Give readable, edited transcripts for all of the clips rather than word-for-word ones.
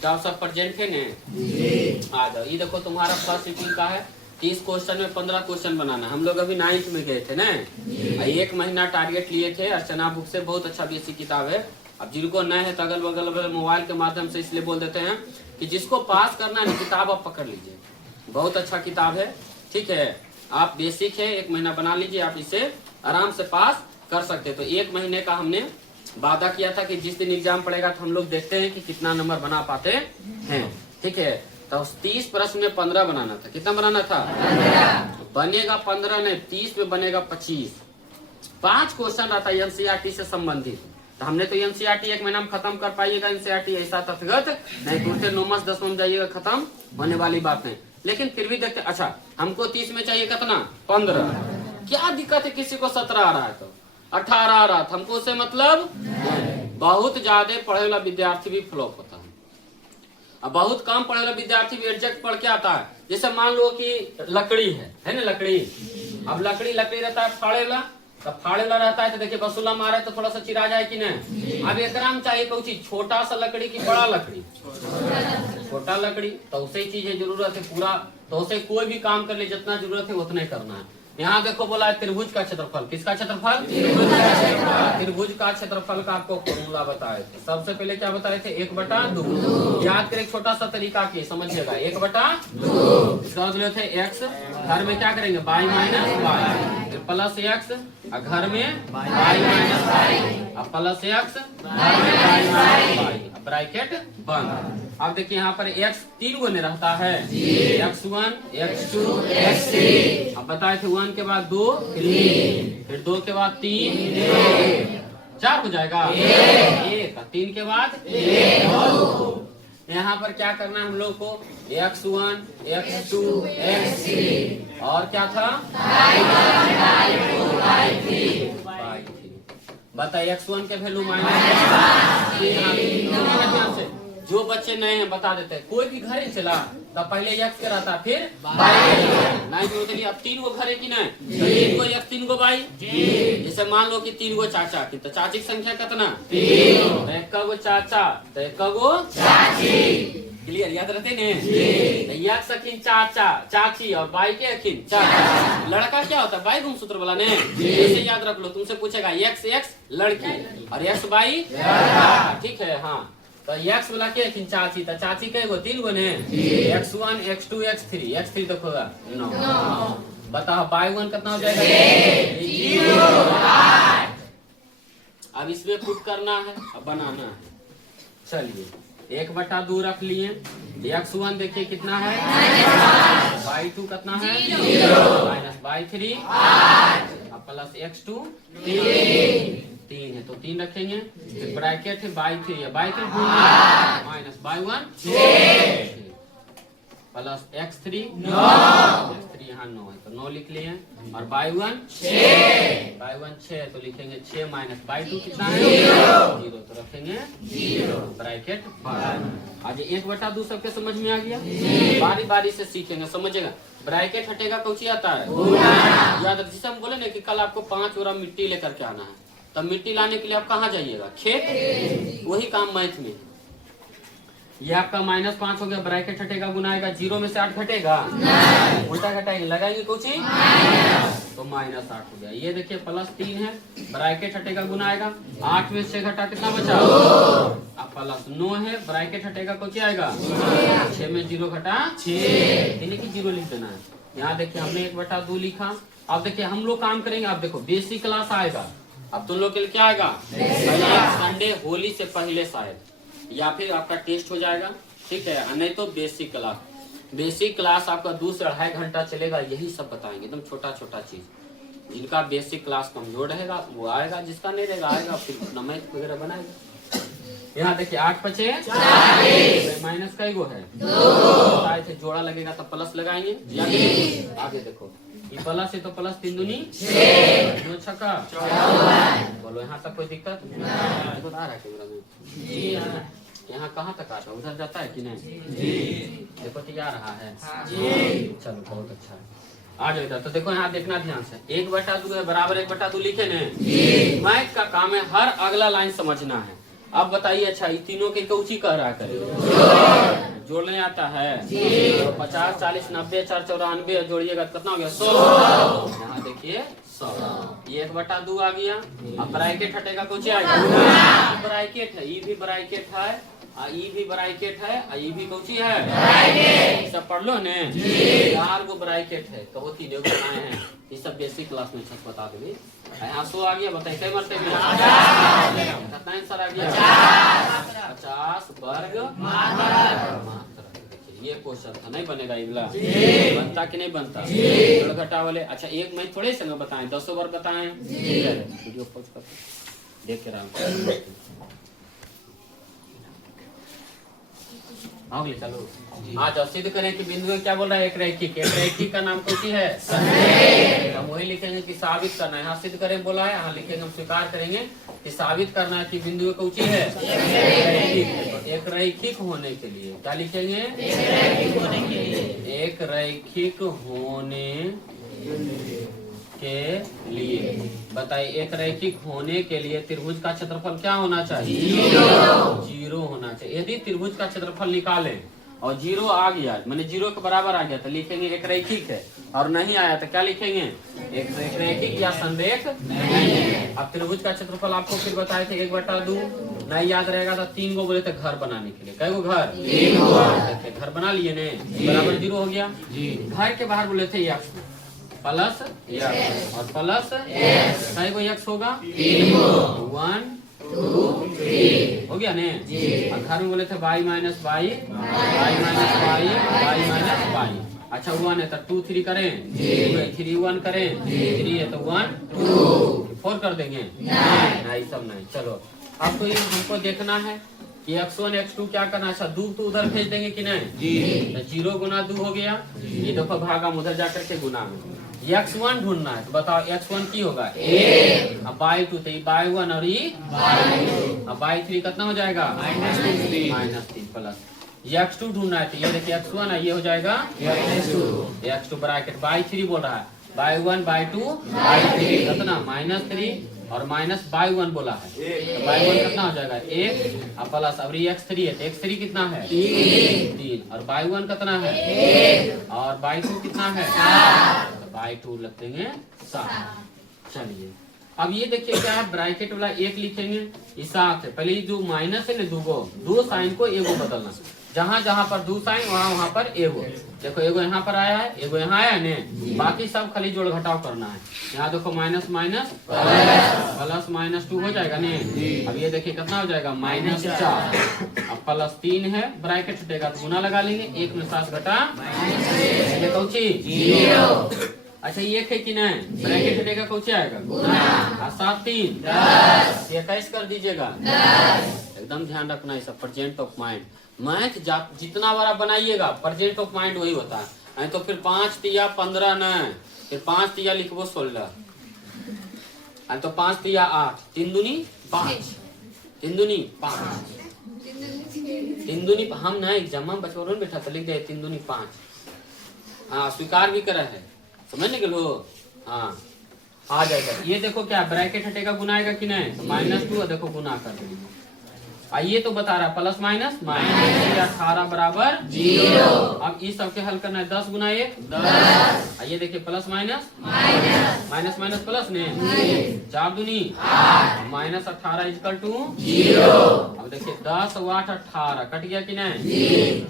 क्या आप सब प्रेजेंट है ने? आ जाओ। ये देखो तुम्हारा फर्स्ट सीटिंग का है। 30 क्वेश्चन में 15 क्वेश्चन बनाना। हम लोग अभी 9th में गए थे ना, 1 महीना टारगेट लिए थे। अर्चना बुक से बहुत अच्छा बेसिक किताब है। अब जिनको नए है तो अगल बगल मोबाइल के माध्यम से इसलिए बोल देते हैं कि जिसको पास करना है किताब आप पकड़ लीजिए, बहुत अच्छा किताब है। ठीक है, आप बेसिक है 1 महीना बना लीजिए, आप इसे आराम से पास कर सकते। तो 1 महीने का हमने वादा किया था कि जिस दिन एग्जाम पड़ेगा तो हम लोग देखते हैं कि कितना नंबर बना पाते हैं। ठीक है, तो 30 प्रश्न में 15 बनाना था। कितना बनाना था? 15। बनेगा 15 नहीं, 30 में बनेगा 25। 5 क्वेश्चन रहता है एनसीईआरटी से संबंधित। तो हमने तो एनसीईआरटी 1 महीना में खत्म कर पाइएगा। एनसीईआरटी ऐसा तथगत नहीं, टूटे 9 10 में जाइएगा, खत्म होने वाली बात नहीं। लेकिन फिर भी देखते, अच्छा हमको 30 में चाहिए कितना? 15। क्या दिक्कत है? किसी को 17 आ रहा है तो 18 आ रहा था, हमको उससे मतलब। बहुत ज्यादा पढ़े वाला विद्यार्थी भी फ्लॉप होता है, अब बहुत कम पढ़े वाला विद्यार्थी भी एडजस्ट पढ़ के आता है। जैसे मान लो कि लकड़ी है ना, लकड़ी। अब लकड़ी रहता है फाड़ेला, तब फाड़ेला रहता है तो देखिए बसूला मारे तो थोड़ा सा चिरा जाए कि नहीं। अब एकरा में चाहिए कोई चीज, छोटा सा लकड़ी की बड़ा लकड़ी? छोटा लकड़ी। तो उसे चीज है जरूरत है पूरा, तो उसे कोई भी काम कर ले, जितना जरूरत है उतना ही करना है। यहाँ देखो बोला है त्रिभुज का क्षेत्रफल। किसका क्षेत्रफल? त्रिभुज का क्षेत्रफल का आपको फॉर्मूला बताए थे। सबसे पहले क्या बताए थे? 1/2। याद करें छोटा सा तरीका की, समझिएगा। 1/2 इसका मतलब थे x, घर में क्या करेंगे? y minus y, plus x, घर में y minus y, plus x, bracket बंद। अब देखिए यहाँ पर x 3 गो ने रहता है, x1 x2 x3। अब बताए थे 1 के बाद 2 3, फिर 2 के बाद 3 4 हो जाएगा 1, 3 के बाद 2। यहाँ पर क्या करना है हम लोग को? x1 x2 x3 और क्या था? बताइए x1 के वैल्यू माइनस। जो बच्चे नए हैं बता देते हैं, कोई भी घरे चला तब पहले x के रहता फिर नहीं चलिए। अब 3 गो घरे की नहीं, 3 गो x 3 गो y। जैसे मान लो कि 3 गो चाचा की, तो चाची की संख्या कितना? 3। तो 1 गो चाचा तो 1 गो चाची। क्लियर? याद रहते ने? x अखिन चाचा चाची और y के अखिन चाचा। लड़का क्या होता है? बाई गुण सूत्र वाला ने, ऐसे याद रख लो। तुमसे पूछेगा x लड़की और x y लड़का। ठीक है, हाँ। तो x वाला के अखिन चाची, तो चाची के गो 3 गो ने, x1 x2 x3। x3 देखो 9। बताओ y1 कितना हो जाएगा? 0। अब इसमें पुट करना है, अब बनाना है। चलिए 1/2 रख लिए। x1 देखिए कितना है? y2 कितना है? 0 माइनस y3 प्लस x2 3 है तो 3 रखेंगे। फिर ब्रैकेट है y3 है, y3 minus y1 plus x3 x3 यहाँ 9 है तो 9 लिख लिए। और y1 6 तो लिखेंगे 6 माइनस y2 कितना है? 0 तो रखेंगे 0 ब्रैकेट बंद। आज 1/2 सबके समझ में आ गया? बारी बारी से सीखेंगे, समझेगा। ब्रैकेट हटेगा कौची आता है? याद रखिए। हम बोले ना कि कल आपको 5 बोरा मिट्टी लेकर के आना है, तब मिट्टी लाने के लिए आप कहाँ जाइएगा? खेत। वही काम मैथ में। ये आपका -5 हो गया, ब्रैकेट हटेगा, गुनाएगा, 0 में से 8 घटेगा, उल्टा घटाएंगे, लगाएंगे कुछ ही तो -8 हो गया। ये देखिए +3 है, ब्रैकेट हटेगा, गुनाएगा, 8 में से घटा कितना बचा? अब +9 है, ब्रैकेट हटेगा, कुछ आएगा 6 में 0 घटा 6, यानी कि 0 लिख देना है। यहाँ देखिए हमने 1/2 लिखा। अब देखिए हम लोग काम करेंगे। अब देखो बेसिक क्लास आएगा, अब तुम लोग के लिए क्या आएगा? संडे होली से पहले शायद, या फिर आपका टेस्ट हो जाएगा। ठीक है, नहीं तो बेसिक क्लास। बेसिक क्लास आपका 2 से 2.5 घंटा चलेगा, यही सब बताएंगे, एकदम छोटा छोटा चीज। जिनका बेसिक क्लास कमजोर रहेगा वो आएगा, जिसका नहीं रहेगा आएगा फिर अपना मैथ वगैरह बनाएगा। यहाँ देखिए 8 × 5 माइनस का गो है 2, जोड़ा लगेगा तो प्लस लगाएंगे। आगे देखो ये प्लस है तो +3 दूनी 6, 2 छक्का 54। बोलो यहाँ तक कोई दिक्कत आ रहा है कैमरा में? यहाँ कहाँ तक आता है? उधर जाता है कि नहीं? देखो तो आ रहा है। चलो बहुत अच्छा है, आ जाओ इधर। तो देखो यहाँ देखना ध्यान से, 1/2 है बराबर 1/2 लिखे न। मैथ का काम है हर अगला लाइन समझना है। अब बताइए, अच्छा ये तीनों के कौची कह रहा करे, जोड़ने आता है। तो 50, 40, 90, 4, 94 जोड़िएगा कितना हो गया 100। यहाँ देखिए 100, ये 1/2 आ गया। अब ब्रैकेट हटेगा कौची आएगा, ब्रैकेट है, ये भी ब्रैकेट है, ई भी ब्रैकेट है, ई भी कौची है, सब पढ़ लो ने। 4 गो ब्रैकेट है, कहो 3 गो बनाए हैं, ये सब बेसिक क्लास में छत बता देंगे। यहाँ 100 आ गया, बताइए कई मरते में कितना आंसर आ गया 50 वर्ग मात्रा। ये क्वेश्चन था, नहीं बनेगा इगला, बनता कि नहीं बनता, जोड़ घटा वाले। अच्छा एक मैं थोड़े संग बताएं, 10 वर्ग बताएं, वीडियो पॉज कर देख के रहा हूँ। चलो आज सिद्ध करें कि बिंदु क्या बोल रहा है, एक रैखिक का नाम कौन सी है, हम वही लिखेंगे कि साबित करना है। यहाँ सिद्ध करें बोला है, यहाँ लिखेंगे हम स्वीकार करेंगे कि साबित करना है कि बिंदु कौन सी है, एक रैखिक होने के लिए क्या लिखेंगे, एक रैखिक होने के लिए। बताइए एक रैखिक होने के लिए त्रिभुज का क्षेत्रफल क्या होना चाहिए, 0 होना चाहिए। यदि त्रिभुज का क्षेत्रफल निकालें और 0 आ गया, मैंने 0 के बराबर आ गया, तो लिखेंगे एक रैखिक है, और नहीं आया तो क्या लिखेंगे, एक रैखिक या संरेख नहीं है। अब त्रिभुज का क्षेत्रफल आपको फिर बताए थे 1/2, नहीं याद रहेगा तो 3 गो बोले थे घर बनाने के लिए, कई गो घर, 3 गो घर बना लिए ने, बराबर 0 हो गया। घर के बाहर बोले थे x प्लस और प्लस कई गो x होगा, 1 2 3 हो गया ने। और घर में बोले थे y minus y, y minus y, y minus y। अच्छा 1 है तो 2 3 करें, 3 1 करें, 3 है तो 1 2 4 कर देंगे, नहीं सब नहीं। चलो अब तो ये हमको देखना है कि x1 x2 क्या करना है। अच्छा 2 तो उधर भेज देंगे कि नहीं जी, तो 0 गुना 2 हो गया, ये देखो भागा उधर जाकर के गुना में। x1 ढूंढना है, तो बताओ x1 की होगा 1, अब y2 तो y1 और ये अब y3 कितना हो जाएगा -3 प्लस x2 ढूंढना है, तो ये देखिए x1 है, ये हो जाएगा x2 ब्रैकेट y3 बोल रहा है, y1 y2 y3 कितना -3 और माइनस y1 बोला है, तो y1 कितना हो जाएगा 1 और प्लस अब x3 है, तो x3 कितना है 3 और y1 कितना है 1 और y2 कितना है 7, तो y2 लिख देंगे 7। चलिए अब ये देखिए क्या है, ब्रैकेट वाला 1 लिखेंगे, इस साथ है पहले जो माइनस है ना, दो साइन को एगो बदलना, जहाँ जहाँ पर 2 साइन वहाँ पर एगो। देखो एगो यहाँ पर आया है, एगो यहाँ आया ने, बाकी सब खाली जोड़ घटाव करना है। यहाँ देखो माइनस माइनस प्लस -2 हो जाएगा ने। अब ये देखिए कितना हो जाएगा -4, अब +3 है, ब्रैकेट हटेगा तो गुना लगा लेंगे, 1 में 7 घटा ये कौची 0। अच्छा ये है कि नहीं, ब्रैकेट हटेगा कौची आएगा गुना, 7 3 10, 21 कर दीजिएगा 10। एकदम ध्यान रखना है सब, प्रेजेंट ऑफ माइंड। मैथ जितना बड़ा बनाइएगा प्रेजेंट ऑफ माइंड वही होता है, तो फिर 5 तिया 15 न, फिर 5 तिया लिखबो 16, तो 5 तिया 8, 3 दूनी 5, 3 दूनी 5, 3 दूनी हम नहीं जमा बचपन में बैठा था, लिख दे 3 दूनी 5। हाँ स्वीकार भी करा है, समझ नहीं गलो, हाँ आ जाएगा। ये देखो क्या ब्रैकेट हटेगा गुना आएगा कि नहीं, तो -2 देखो गुना कर देंगे। ये तो बता रहा प्लस माइनस 18 बराबर 0। अब इस सब के हल करना है, 10 गुना 1 10। ये देखिए प्लस माइनस माइनस प्लस ने 4 दूनी 8 -18 इक्वल टू 0। अब देखिए 10 8 18 कट गया कि नहीं,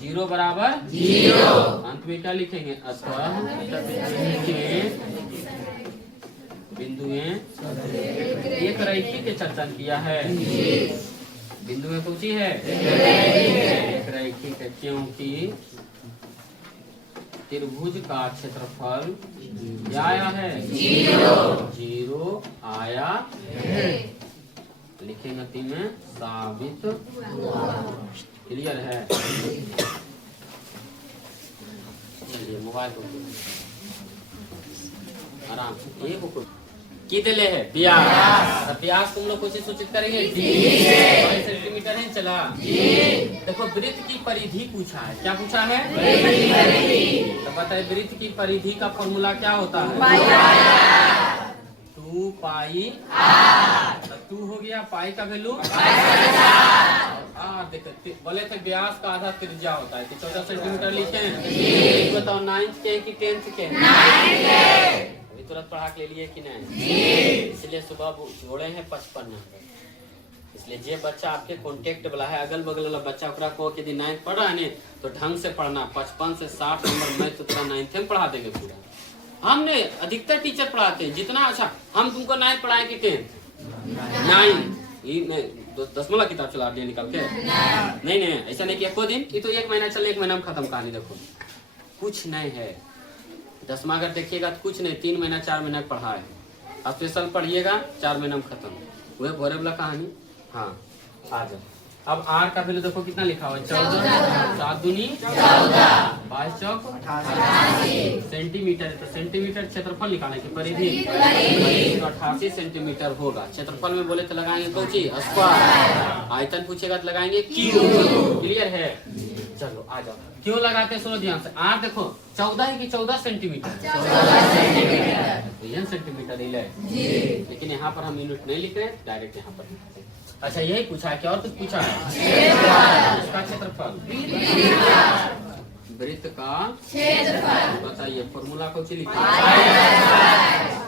0 बराबर 0। अंत में क्या लिखेंगे, अतः बिंदुएं एक रैखिक के चर्चा किया है, बिंदु में पूछी है एक रैखिक है, क्योंकि त्रिभुज का क्षेत्रफल क्या आया है 0 आया है। लिखेंगे ती में साबित, क्लियर है। चलिए मोबाइल को आराम से ये बुक कितने है प्यास, प्यास तुम लोग कुछ सूचित करेंगे 5 सेंटीमीटर है चला। देखो वृत्त की परिधि पूछा है, क्या पूछा है तो बताए वृत्त की परिधि का फॉर्मूला क्या होता है 2 2 पाई तो 2 हो गया, पाई का वैल्यू देखो बोले थे व्यास का आधा त्रिज्या होता है, तो 14 सेंटीमीटर लिखे। बताओ 9th के कि 10th के? अभी तुरंत पढ़ा के ले लिए कि नहीं? इसलिए सुबह जोड़े हैं 55 नंबर। इसलिए जे बच्चा आपके कॉन्टेक्ट वाला है, अगल बगल वाला बच्चा ओकरा को यदि 9th पढ़ रहा है तो ढंग से पढ़ना। 55 से 60 नंबर मैथ तो तुरा 9th में पढ़ा देंगे पूरा। हमने अधिकतर टीचर पढ़ाते हैं जितना अच्छा। हम तुमको 9th पढ़ाए कि 10th? 9 10वां किताब चला दिया निकाल के? नहीं ऐसा नहीं किया। को दिन ये तो 1 महीना चले, 1 महीना में खत्म कहानी। देखो कुछ नहीं है। 10वां अगर देखिएगा तो कुछ नहीं, 3 महीना 4 महीना पढ़ा है। अब स्पेशल पढ़िएगा 4 महीना में खत्म। वह भोरे वाला कहानी। हाँ आ जाओ। अब आर का वैल्यू देखो कितना लिखा हुआ है? 14। 7 दूनी 14, 22 चौक 88 सेंटीमीटर। तो सेंटीमीटर क्षेत्रफल निकालने की परिधि तो 88 सेंटीमीटर होगा। क्षेत्रफल में बोले तो लगाएंगे कौची? स्क्वायर। आयतन पूछेगा तो लगाएंगे क्यूब। क्लियर है? चलो आ जाओ। क्यों लगाते हैं सुनो ध्यान से। आर देखो 14 है कि 14 सेंटीमीटर? 14 सेंटीमीटर ही है, लेकिन यहाँ पर हम यूनिट नहीं लिख रहे, डायरेक्ट यहाँ पर लिखते हैं। अच्छा यही पूछा है क्या और कुछ पूछा है? इसका क्षेत्रफल वृत्त का क्षेत्रफल बताइए। फॉर्मूला को लिखिए।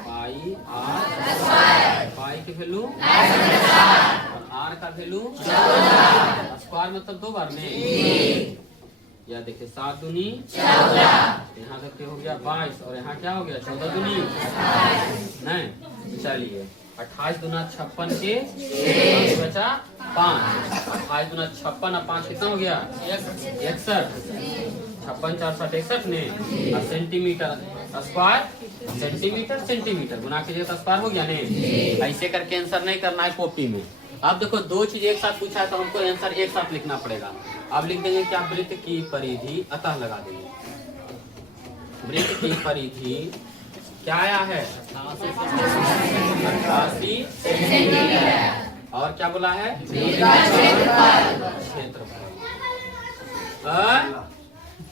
पाई आर, पाई की वैल्यू और आर का वैल्यू स्क्वायर मतलब 2 बार में। या देखिए 7 दूनी 14, यहाँ तक हो गया 22 और यहाँ क्या हो गया? 14 दूनी नहीं। चलिए 28 दूना 56 के बचा 5। 28 दूना 56 और 5 कितना हो गया? 61। 56 4 60 61 ने। और सेंटीमीटर स्क्वायर सेंटीमीटर गुना कीजिए तो स्क्वायर हो गया नहीं। ऐसे करके आंसर नहीं करना है कॉपी में। अब देखो 2 चीज एक साथ पूछा है तो हमको आंसर एक साथ लिखना पड़ेगा। अब लिख देंगे क्या? वृत्त की परिधि अतः लगा देंगे। वृत्त की परिधि क्या आया है? 88 सेंटीमीटर। और क्या बोला है? क्षेत्रफल।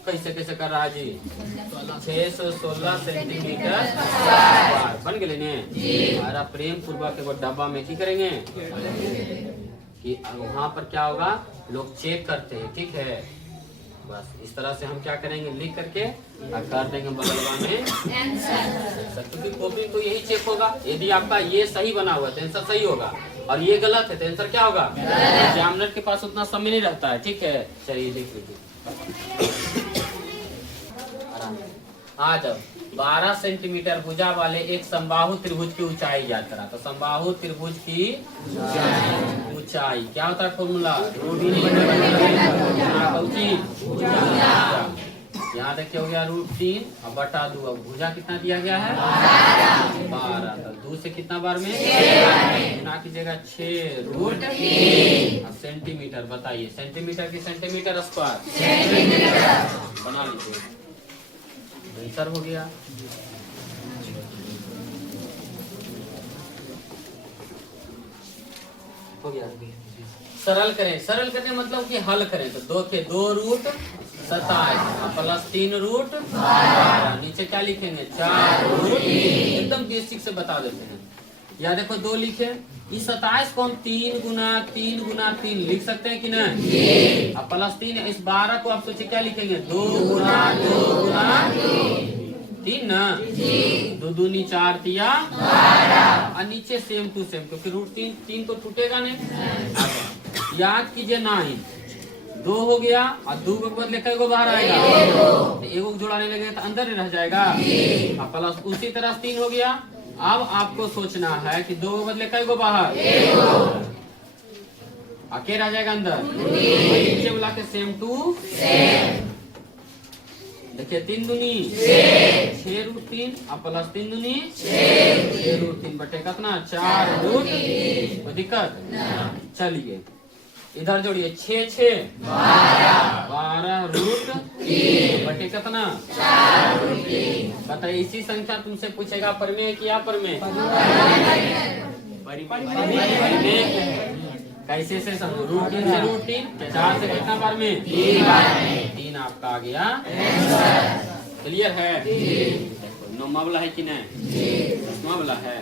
कैसे कर रहा है जी? 616 सेंटीमीटर बन गए ने। हमारा प्रेम पूर्वक एगो डब्बा में की करेंगे कि वहाँ पर क्या होगा, लोग चेक करते हैं। ठीक है, बस इस तरह से हम क्या करेंगे, लिख करके और कर देंगे बगलवा में क्योंकि कॉपी तो यही चेक होगा। यदि आपका ये सही बना हुआ तो आंसर सही होगा, और ये गलत है तो आंसर क्या होगा? एग्जामिनर के पास उतना समय नहीं रहता है। ठीक है, चलिए लिख लीजिए। आज 12 सेंटीमीटर भुजा वाले एक समबाहु त्रिभुज की ऊंचाई ज्ञात करा। तो समबाहु त्रिभुज की ऊंचाई क्या होता है? फॉर्मूला यहाँ देखिए हो गया √3 और बटा 2। अब भुजा कितना दिया गया है? 12। तो 2 से कितना बार में गुना कीजिएगा? 6√3। सेंटीमीटर बताइए, सेंटीमीटर की सेंटीमीटर स्क्वायर बना लीजिए। आंसर हो गया। हो गया। सरल करें, सरल करने मतलब कि हल करें तो 2 के 2 √27 प्लस 3 √12। नीचे क्या लिखेंगे? 4 √3। एकदम बेसिक से बता देते हैं। या देखो 2 लिखे, इस 27 को हम 3 गुना 3 लिख सकते हैं कि नहीं? अब प्लस 3 इस 12 को आप सोचिए क्या लिखेंगे? 2 गुना 3 ना। 2 दूनी 4 तिया 12। और नीचे सेम टू सेम क्योंकि √3 तो टूटेगा नहीं। याद कीजिए 9 2 हो गया और 2 के बदले कई गो बाहर आएगा? एगो जोड़ाने लगे तो अंदर रह जाएगा। और प्लस उसी तरह 3 हो गया। अब आपको सोचना है कि 2 के बदले कई गो बाहर? अकेला रह जाएगा अंदर। नीचे बोला के सेम टू सेम। देखिए 3 दूनी 6 √3 और प्लस 3 दूनी 6 √3 बटे कितना? 4 √3। कोई दिक्कत? चलिए इधर जोड़िए 6 12 √3 बटे कितना? 4 √3। बताइए इसी संख्या तुमसे पूछेगा परमेय कि अपरमेय? कैसे से समझो? √3 से √3 4 से कितना बार में? 3 बार में। 3 आपका आ गया। क्लियर है? 9वां वाला है कि नहीं? 10वां वाला है।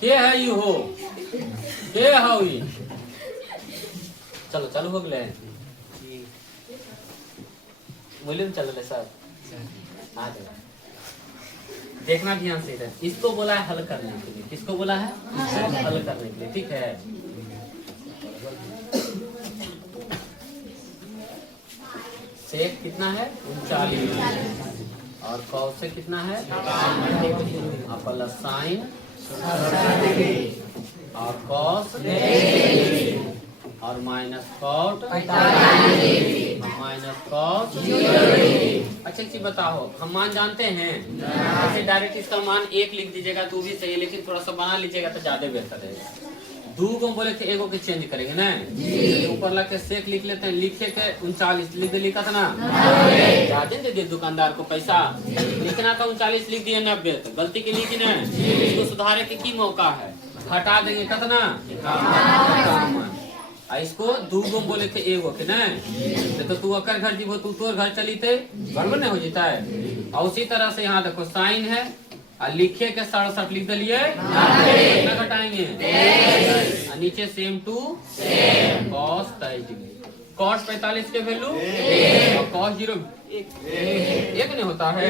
के है यू हो, के हो ये। चलो चालू हो गए बोलिए चल रहे सर आ जाए। देखना ध्यान से इधर, इसको बोला है हल करने के लिए, किसको बोला है हल करने के लिए, ठीक है। सेक कितना है 39 और कॉस से कितना है प्लस साइन और कॉस और माइनस कॉट माइनस कॉस। अच्छा चीज बताओ, हम मान जानते हैं ऐसे डायरेक्ट इसका मान 1 लिख दीजिएगा तो भी सही है, लेकिन थोड़ा सा बना लीजिएगा तो ज्यादा बेहतर है। 2 को बोले थे एगो के चेंज करेंगे ना, ऊपर लग के सेक लिख लेते हैं, लिखे के 39 लिख दे, लिखा था ना राजन दे दिए दुकानदार को पैसा, लिखना था 39 लिख दिए 90, तो गलती के लिए कि ना इसको सुधारे के की मौका है, हटा देंगे कितना इसको 2 गो बोले थे एगो के ना, तो तू अकर घर जीवो तू तोर घर चली थे गड़बड़ नहीं हो जाता है। और उसी तरह से यहाँ देखो साइन है और लिखे के 67 लिख दिए, कितना घटाएंगे नीचे same to cos 23 degree, cos 45 के वैल्यू और कॉस 0 एक नहीं होता है।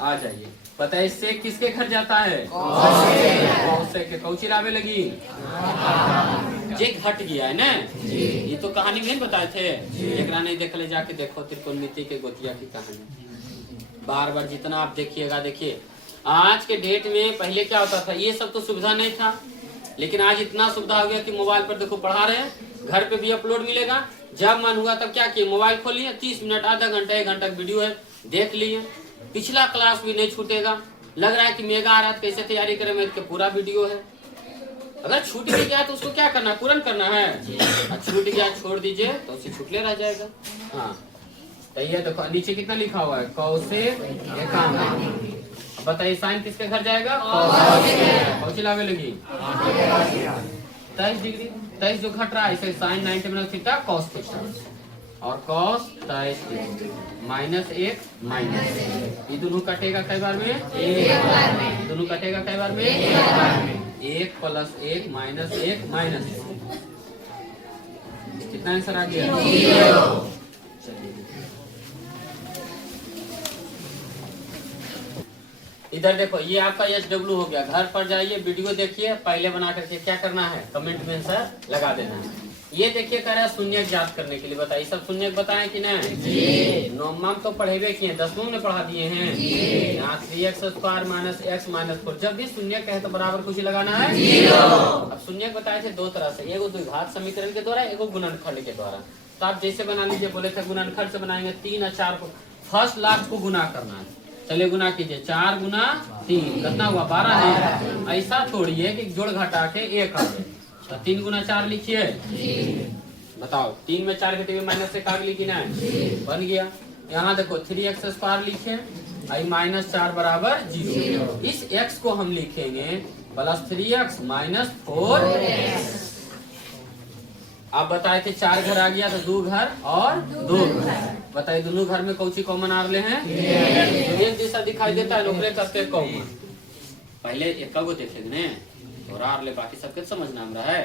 आ जाइए बताइए इससे किसके घर जाता है कॉस से के कौची लावे लगी जे घट गया है ना। ये तो कहानी में बताए थे, जरा नहीं देख ले जाके देखो त्रिकोणमिति के गोतिया की कहानी, बार बार जितना आप देखिएगा। देखिए आज के डेट में पहले क्या होता था, ये सब तो सुविधा नहीं था, लेकिन आज इतना सुविधा हो गया कि मोबाइल पर देखो पढ़ा रहे हैं, घर पे भी अपलोड मिलेगा, जब मन हुआ तब क्या किए मोबाइल खोलिए, 30 मिनट आधा घंटा 1 घंटा वीडियो है देख लिए, पिछला क्लास भी नहीं छूटेगा। लग रहा है कि मेगा आ रहा है कैसे तैयारी करें, में पूरा वीडियो है, अगर छूट भी गया तो उसको क्या करना है पूर्ण करना है, छूट गया छोड़ दीजिए तो उसे छुटले रह जाएगा। हाँ तो ये देखो नीचे कितना लिखा हुआ है कौशिक 51, बताइए साइन किसके घर जाएगा कौची लावे लगी 23 डिग्री, 23 जो घट रहा है इसे sine 90 minus theta cos theta और कॉस 23 डिग्री माइनस 1 माइनस, ये दोनों कटेगा कई बार में एक बार में, दोनों कटेगा कई बार में एक बार में, 1 प्लस 1 माइनस 1 माइनस 1, कितना आंसर आ गया इधर देखो ये आपका SW हो गया। घर पर जाइए वीडियो देखिए, पहले बना करके क्या करना है कमेंट में आंसर लगा देना है। ये देखिए कह रहा है शून्यक ज्ञात करने के लिए, बताइए सब शून्यक बताएं कि नहीं, नौमा तो पढ़ेबे किए 10वीं में पढ़ा दिए हैं। यहाँ 3x² माइनस x माइनस 4, जब भी शून्यक कहे तो बराबर कुछ लगाना है। अब शून्यक बताए थे 2 तरह से, एगो द्विघात समीकरण के द्वारा, एगो गुणनखंड के द्वारा। तो आप जैसे बना लीजिए, बोले थे गुणनखंड से बनाएंगे 3 और 4 को फर्स्ट लास्ट को गुना करना है। चलिए गुना कीजिए, 4 गुना 3 कितना हुआ 12 है। ऐसा थोड़ी है कि जोड़ घटा के 1 आ गए, तो 3 गुना 4 लिखिए, बताओ 3 में 4 घटे माइनस से काट लिखी ना बन गया। यहाँ देखो 3x² लिखे आई माइनस 4 बराबर 0, इस x को हम लिखेंगे प्लस 3x माइनस 4x। आप बताए थे 4 घर आ गया तो 2 घर और 2 घर, बताइए दोनों घर में कौची कॉमन आ रहे हैं, एक जैसा दिखाई देता है नौकरे करते कॉमन। पहले एक को देखेंगे ने और आ रहे बाकी सबके समझना हम रहा है,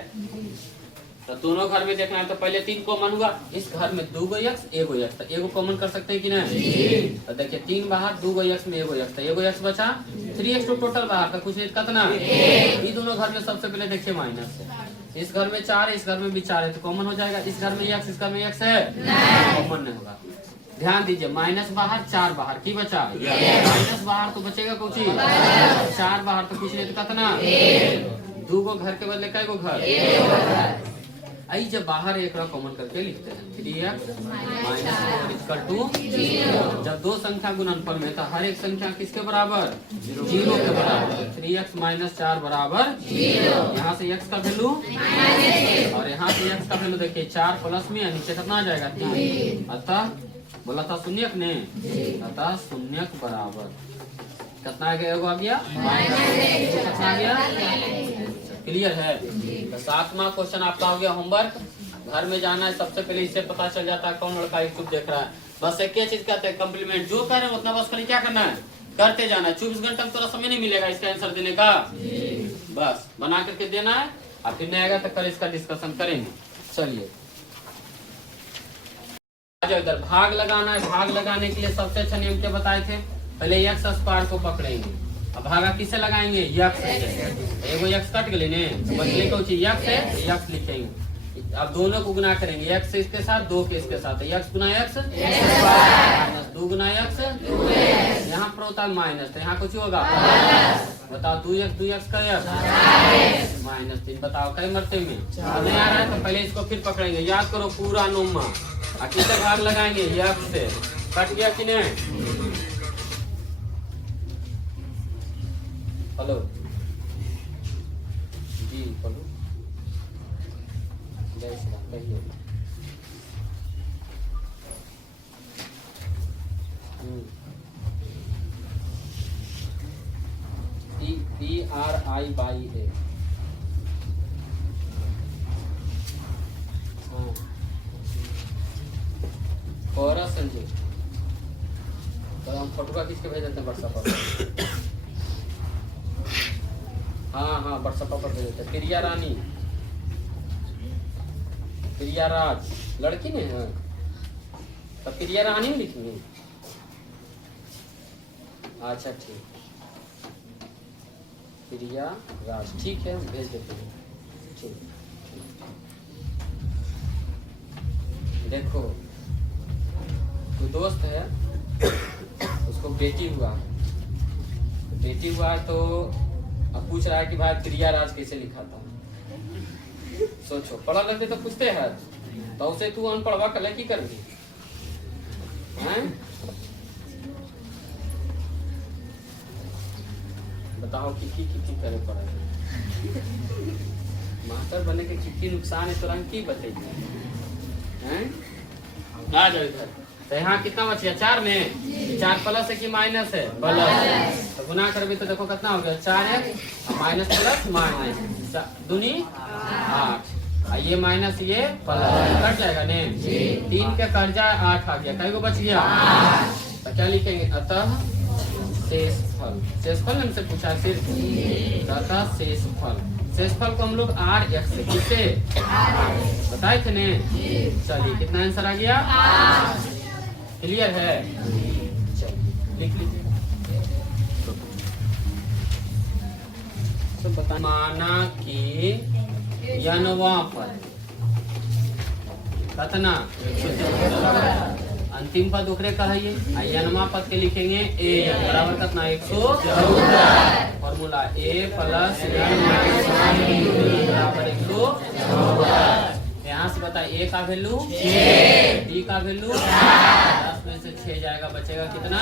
तो दोनों घर में देखना है। तो पहले 3 कॉमन हुआ, इस घर में 2 x 1 x, तो एगो कॉमन कर सकते हैं कि नहीं, तो देखिए 3 बाहर 2 x में 1 x, तो 1 x बचा 3x तो टोटल बाहर था कुछ नहीं कितना, ये दोनों घर में सबसे पहले देखिए माइनस है, इस घर में 4 है इस घर में भी 4 है तो कॉमन हो जाएगा, इस घर में x इस घर में x है कॉमन नहीं होगा। ध्यान दीजिए माइनस बाहर 4 बाहर की बचा, माइनस बाहर तो बचेगा कुछ ही, 4 बाहर तो कुछ नहीं तो कितना 2 को घर के बदले कई को घर, आई जब बाहर एक कॉमन करके लिखते हैं 3x माइनस 4 जब 2 संख्या गुणनफल में तो हर एक संख्या किसके बराबर 0 के बराबर, 3x माइनस 4 बराबर 0, यहाँ से x का वैल्यू और यहाँ से x का वैल्यू देखिए 4 प्लस में नीचे कितना आ जाएगा 3, अतः बोला था शून्यक ने, अतः शून्यक बराबर कितना आ गया कितना आ गया, क्लियर है। तो 7वां क्वेश्चन आपका हो गया होमवर्क, घर में जाना है, सबसे पहले इससे पता चल जाता है कौन लड़का यूट्यूब देख रहा है। बस एक ही चीज कहते हैं कम्प्लीमेंट, जो कह रहे हैं उतना बस खाली क्या करना है करते जाना है। 24 घंटा में थोड़ा समय नहीं मिलेगा इसका आंसर देने का, बस बना करके देना है, और फिर नहीं आएगा तो कल इसका डिस्कशन करेंगे। चलिए आ जाओ इधर। भाग लगाना है, भाग लगाने के लिए सबसे अच्छा नियम क्या बताए थे? पहले यक्स स्क्वायर को पकड़ेंगे, अब भागा किसे लगाएंगे? यक्स से। एगो यक्स कट गए ने, बचले को यक्स है, यक्स लिखेंगे। अब दोनों को गुना करेंगे, यक्स इसके साथ, 2 के इसके साथ, यक्स गुना यक्स माइनस 2 गुना यक्स, यहाँ पर होता है माइनस, तो यहाँ कुछ होगा बताओ 2x का यक्स माइनस 3। बताओ कई मरते में नहीं आ रहा है, तो पहले इसको फिर पकड़ेंगे। याद करो पूरा नोमा, किससे भाग लगाएंगे? यक्स से। कट गया कि नहीं? हेलो जी, बोलो। जय श्री राम, कहिए। PRI/A। कोरा संजय, तो हम फोटो खींच के भेज देते हैं व्हाट्सएप पर। हाँ व्हाट्सएप पर भेज देते हैं। प्रिया रानी, प्रिया राज लड़की ने है, तो प्रिया रानी में लिखी। अच्छा ठीक, प्रिया राज, ठीक है हम भेज देते हैं। ठीक, देखो कोई दोस्त है, उसको बेटी हुआ तो अब पूछ रहा है कि भाई प्रिया राज कैसे लिखा था। सोचो, पढ़ा लगते तो पूछते हैं, तो उसे तू अनपढ़वा कल की कर दी हैं? बताओ की करे पड़ा मास्टर बने के की नुकसान है, तुरंत की बताइए हैं? आ जाओ इधर। तो यहाँ कितना बच गया? 4 में 4 प्लस है कि माइनस है? प्लस। तो गुना करबे तो देखो कितना हो गया? 4x माइनस प्लस माइनस दूनी 8, ये माइनस ये प्लस, कट जाएगा ने। 3 के कर्जा 8 आ गया, कई को बच गया? तो क्या लिखेंगे? अतः शेषफल। शेषफल हमसे पूछा सिर्फ, अतः शेषफल। शेषफल को हम लोग RX से किसे बताए थे ने? चलिए कितना आंसर आ गया? क्लियर है? लिख लीजिए। तो बता, माना कि यनवा पर कितना अंतिम पद उखरे का है ये, यनमा पद के लिखेंगे ए बराबर कितना? 114। फॉर्मूला ए प्लस बराबर 114। यहाँ से बता ए का वैल्यू 6, डी का वैल्यू 10 में से 6 जाएगा, बचेगा कितना?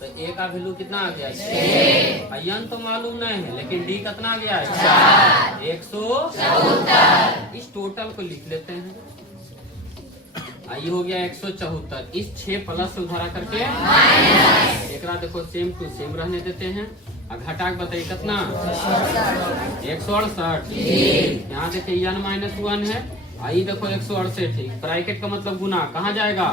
तो ए का वैल्यू कितना आ गया? 6। अयन तो मालूम नहीं है, लेकिन डी कितना आ गया? 4। 174। इस टोटल को लिख लेते हैं। ये हो गया 174। इस 6 प्लस से उधारा करके एक देखो सेम टू सेम रहने देते हैं। घटा के बताइए कितना? 168। यहाँ देखिए n माइनस 1 है, आई देखो 168। ब्रैकेट का मतलब गुना, कहाँ जाएगा?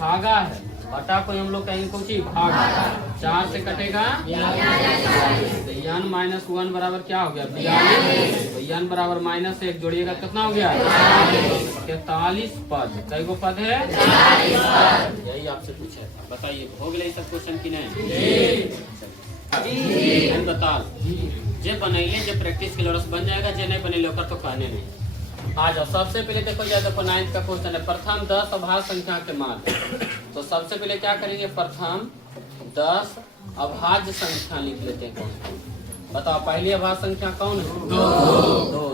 भागा है। बटा को हम लोग कहेंगे कुछ भागा। 4 से कटेगा तो n माइनस 1 बराबर क्या हो गया? 42। तो n बराबर माइनस 1 जोड़िएगा कितना हो गया? 43 पद। कई गो पद है? यही आपसे पूछा था, बताइए हो गए सब क्वेश्चन की नहीं? बता जे बनैले जे प्रैक्टिस के लिए बन जाएगा, जे नहीं बनैले ओकर तो कहने नहीं। आ जाओ, सबसे पहले देखो जाए देखो 9th का क्वेश्चन है, प्रथम 10 अभाज्य संख्या के मान। तो सबसे पहले क्या करेंगे? प्रथम 10 अभाज्य संख्या लिख लेते हैं। बताओ पहली अभाज्य संख्या कौन है?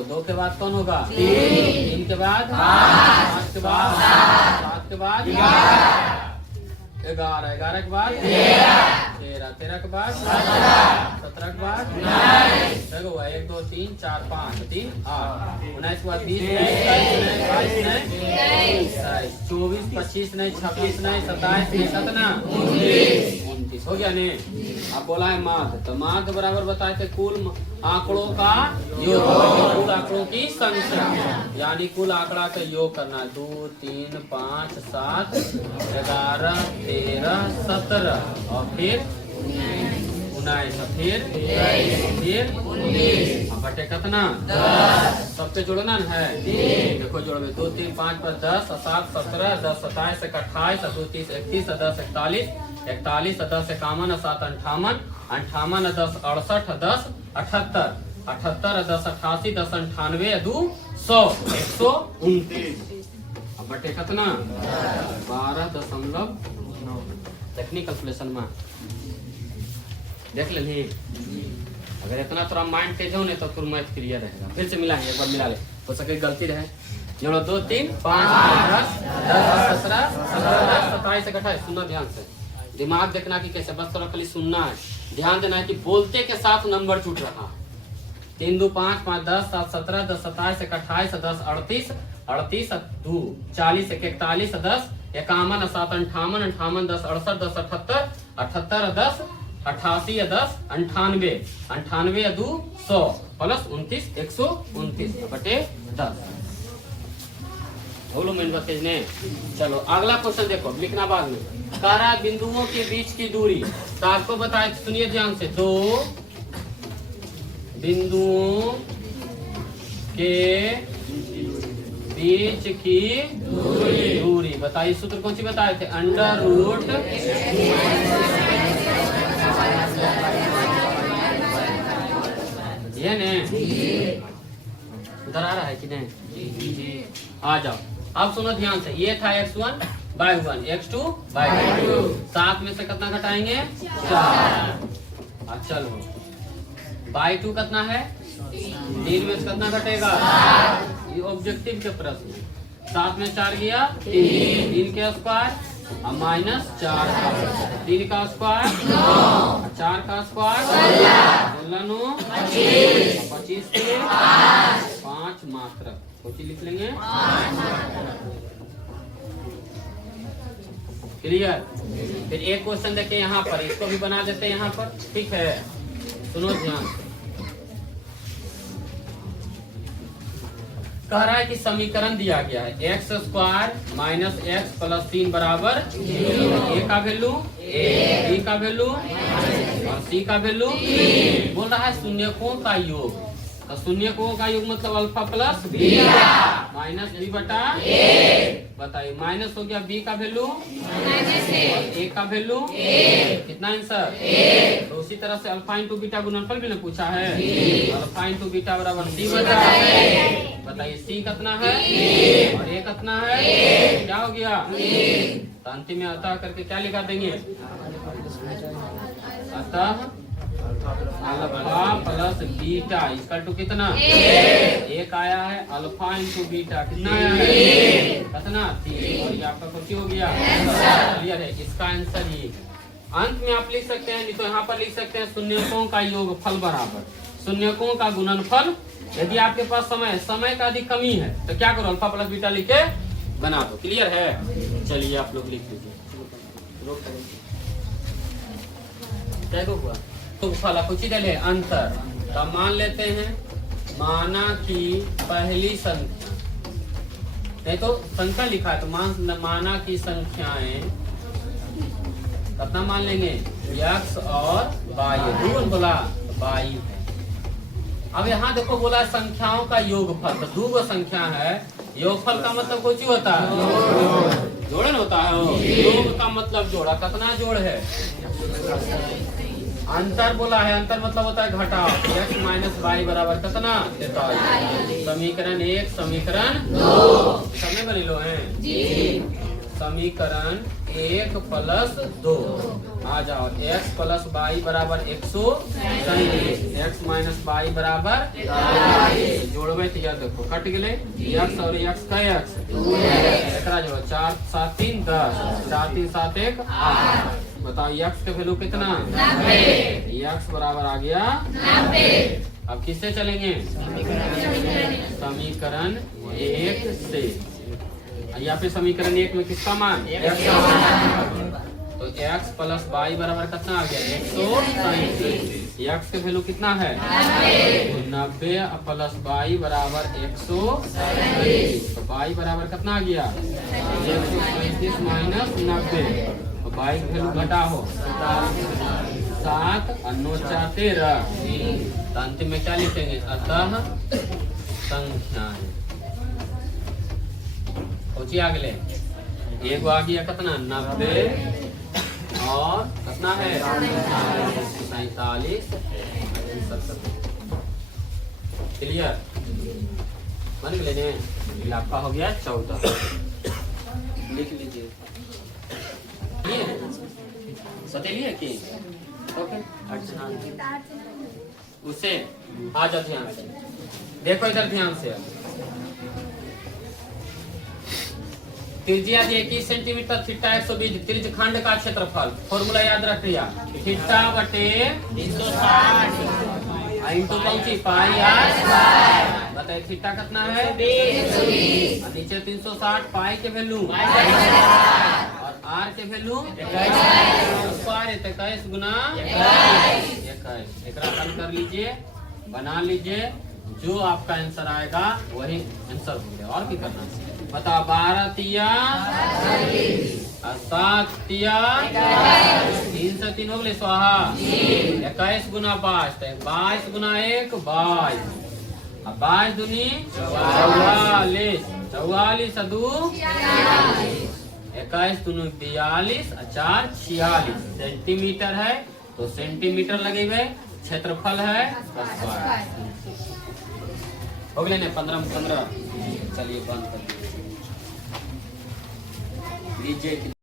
2 के बाद कौन होगा? 3 के बाद 5 के बाद 7 के बाद 11 11 के बाद 13 के बाद 17 के बाद 1 2 3 4 5 3 8 19 के बाद 20 24 25 नहीं 26 नहीं 27 नहीं 29 हो गया ने। अब बोला है माध्य, तो माध्य बराबर बताए थे कुल आंकड़ों का योग, कुल आंकड़ों की संख्या, यानी कुल आंकड़ा का योग करना। 2 3 5 7 11 13 17 और फिर 19 फिर अब बटे कितना सबके जोड़ना है। देखो जोड़ो 2 3 5 5 10 7 17 10 27 28 2 30 31 10 41 41 10 51 7 58 58 10 68 10 78 78 10 88 10 98 2 100 129 अब बटे कितना 12.9 टेक्निकल कैलकुलेशन में देख लेनी। अगर इतना थोड़ा माइंड तेज हो नहीं तो फिर मैथ क्लियर रहेगा। फिर से मिलाएंगे, एक बार मिला ले, हो सके गलती रहे। जोड़ो 2 3 5 10 17 18 27 28। सुनना ध्यान से, दिमाग देखना कि कैसे, बस थोड़ा खाली सुनना है, ध्यान देना है कि बोलते के साथ नंबर छूट रहा। 3 2 5 5 10 7 17 10 27 28 10 38 38 2 40 41 10 51 7 58 58 10 68 10 78 78 10 88 10 98 98 2 100 प्लस 29 129 बटे 10। बोलो मेन बच्चे ने। चलो अगला क्वेश्चन देखो, लिखना बाद में। कह रहा है बिंदुओं के बीच की दूरी, तो आपको बताए, सुनिए ध्यान से। 2 बिंदुओं के बीच की दूरी बताइए। सूत्र कौन सी बताए थे? अंडर रूट ये ने उधर आ रहा है कि नहीं? आ जाओ, अब सुनो ध्यान से। ये था x1 by 1 x2 by 2। 7 में से कितना घटाएंगे? 4। चलो by 2 कितना है? 3 में से कितना घटेगा? ये ऑब्जेक्टिव के प्रश्न। 7 में 4 गया 3 के स्क्वायर अब माइनस 4 का 3 का स्क्वायर 4 का स्क्वायर 16 25 के 5 मात्रक कुछ लिख लेंगे। क्लियर? फिर एक क्वेश्चन देखिए यहाँ पर, इसको भी बना देते हैं यहाँ पर, ठीक है? सुनो ध्यान। कह रहा है कि समीकरण दिया गया है x square minus x plus 3 बराबर a का वैल्यू b का वैल्यू और c का वैल्यू। बोल रहा है शून्यकों का योग, तो शून्यकों का योग मतलब alpha plus beta minus b बटा बताइए। माइनस हो गया b का वैल्यू और a का वैल्यू कितना आंसर। तो उसी तरह से अल्फा इंटू बीटा गुणनफल भी ने पूछा है। अल्फा इंटू बीटा बराबर c बटा बताइए। c कितना है और a कितना है? क्या हो गया? तो अंतिम में अतः करके क्या लिखा देंगे? अतः alpha plus beta equal to कितना? एक आया है अल्फा इंटू बीटा कितना आया है? कितना? 3। और ये आपका कुछ हो गया क्लियर है। इसका आंसर ये अंत में आप लिख सकते हैं, नहीं तो यहाँ पर लिख सकते हैं शून्यकों का योगफल बराबर शून्यकों का गुणनफल। यदि आपके पास समय का अधिक कमी है तो क्या करो? अल्फा प्लस बीटा लिख के बना दो। क्लियर है? चलिए आप लोग लिख लीजिए। क्या हुआ? तो फला कुछ दले अंतर तो मान लेते हैं माना कि पहली संख्या, नहीं तो संख्या लिखा है तो माना की संख्याएं कितना मान लेंगे? x और y। दूर बोला y है। अब यहाँ देखो बोला संख्याओं का योगफल, तो 2 संख्या है, योगफल का मतलब कुछ होता है जोड़न होता है। योग का मतलब जोड़ा, कितना जोड़ है? अंतर बोला है, अंतर मतलब होता है घटाव। x माइनस वाई बराबर कितना? 43। समीकरण 1 समीकरण 2 सबने बनी लो है समीकरण 1 प्लस 2 आ जाओ। x प्लस वाई बराबर 137 x माइनस वाई बराबर जोड़वे तो याद देखो कट गए x और x का x जोड़ो 4 7 3 10 4 3 7 1 8। बताओ x का वैल्यू कितना? 90। x बराबर आ गया 90। अब किससे चलेंगे? समीकरण 1 से। यहाँ पे समीकरण 1 में किसका मान? x का मान। तो x प्लस वाई बराबर कितना आ गया? 137। x का वैल्यू कितना है? 90 प्लस वाई बराबर 137। तो वाई बराबर कितना आ गया? 137 माइनस 90। वाई वैल्यू घटा हो 7 अन्नो 4 13। तो अंतिम में क्या लिखेंगे? अतः संख्या है। सोचिए अगले एक आ गया कितना? 90 और कितना है? 47। क्लियर? बन गए। आपका हो गया 14। लिख लीजिए। बतेलिए कि ओके उसे आ जाओ ध्यान से, देखो इधर ध्यान से। त्रिज्या 21 सेंटीमीटर, थीटा 120, त्रिज्य खंड का क्षेत्रफल। फॉर्मूला याद रख लिया, थीटा बटे 360 इंटू पहुंची पाई आर। बताइए थीटा कितना है? 20। नीचे 360, पाई के वैल्यू और आर के वैल्यू 21 गुना 21। एक हल कर लीजिए, बना लीजिए, जो आपका आंसर आएगा वही आंसर होंगे। और क्या करना है बता? 12 तिया 7 तिया 3 से 3 हो गए स्वाहा। 21 गुना 22, 22 गुना 1 22। अब 22 दूनी 44, 44 दू 21 दूनी 42, 4 46 सेंटीमीटर है तो सेंटीमीटर लगे हुए। क्षेत्रफल है हो गए ना 15 में 15। चलिए बंद कर लीजिए।